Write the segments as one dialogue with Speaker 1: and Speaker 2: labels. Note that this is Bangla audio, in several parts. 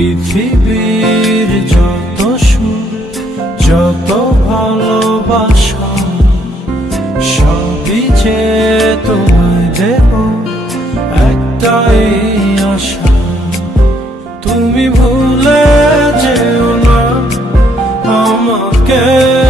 Speaker 1: পৃথিবীর যত সুর, যত ভালোবাসা, সবই যে তোমায় দেব, একটাই আশা। তুমি ভুলে যেও না আমাকে।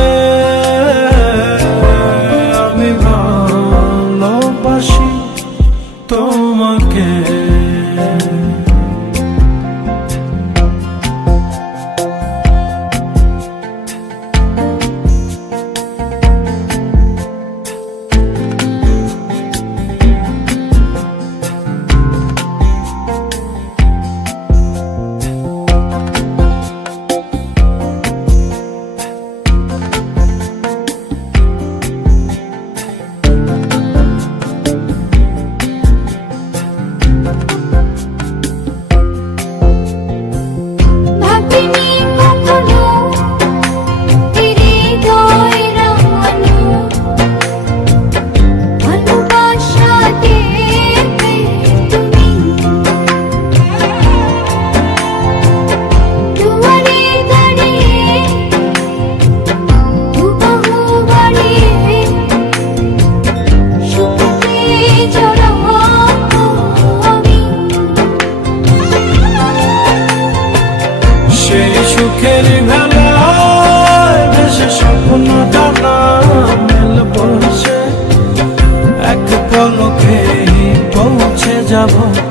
Speaker 1: your voice.